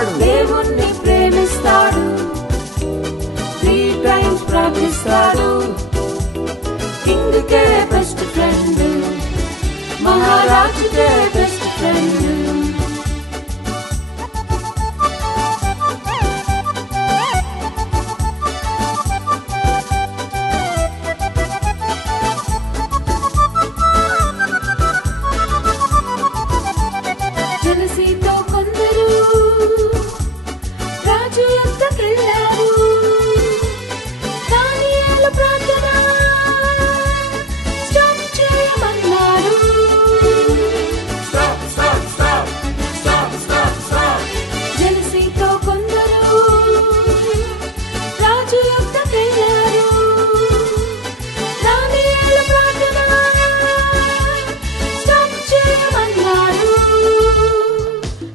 మంచివాడు దేవుణ్ణి ప్రేమిస్తాడు 3 times ప్రార్థిస్తాడు కింగ్కే బెస్ట్ ఫ్రెండ్ మహారాజుకే బెస్ట్ ఫ్రెండ్ జలసీతో కొందరు రాజు యొద్దకెళ్ళారు దానియేలు ప్రార్థన స్టాప్ చేయమన్నాడు జలసీతో కొందరు రాజు యొద్దకెళ్ళారు దానియేలు ప్రార్థన స్టాప్ చేయమన్నాడు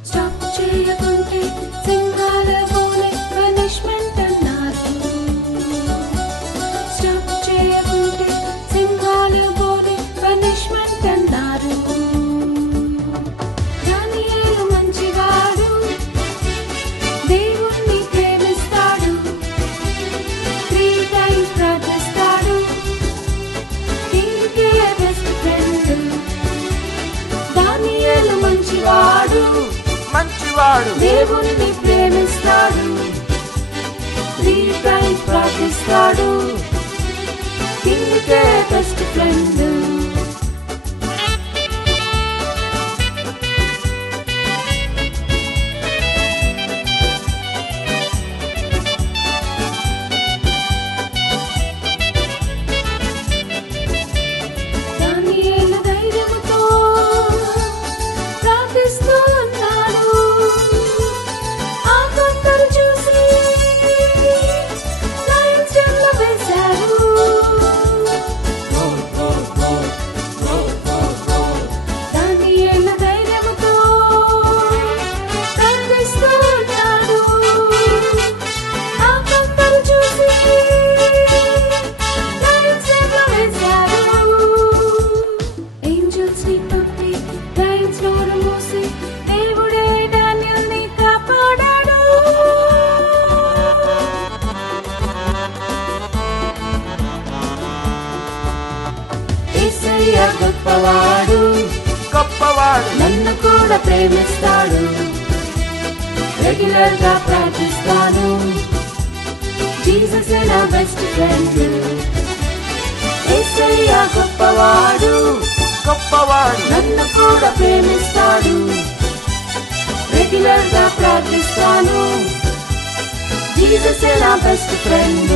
స్టాప్ చేయకుంటే సింహాల బోలే పనిష్మెంట్ అన్నారు స్టాప్ చేయకుంటే సింహాల బోలే పనిష్మెంట్ అన్నారు దానియేలు మంచివాడు దేవుణ్ణి ప్రేమిస్తాడు 3 times ప్రార్థిస్తాడు కింగ్కే బెస్ట్ ఫ్రెండ్ దానియేలు మంచివాడు దేవుణ్ణి ప్రేమిస్తాడు 3 times ప్రార్థిస్తాడు కింగ్కే బెస్ట్ ఫ్రెండ్ దానియేలు ధైర్యముతో ప్రార్థిస్తూ ఉన్నాడు ఆ కొందరు చూసి లయన్స్ డెన్లో వేశారు దానియేలు ధైర్యముతో ప్రార్థిస్తూ ఉన్నాడు ఆ కొందరు చూసి లయన్స్ డెన్లో వేశారు ఏంజల్స్ ని పంపి లయన్స్ నోరు మూసి దేవుడే డానియల్ని కాపాడాడు యేసయ్య గొప్పవాడు నన్ను కూడా ప్రేమిస్తాడు రెగ్యులర్ గా ప్రార్థిస్తాను జీసస్ నా బెస్ట్ ఫ్రెండ్ యేసయ్య గొప్పవాడు నన్ను కూడా ప్రేమిస్తాడు రెగ్యులర్ గా ప్రార్థిస్తాను జీసస్ నా బెస్ట్ ఫ్రెండ్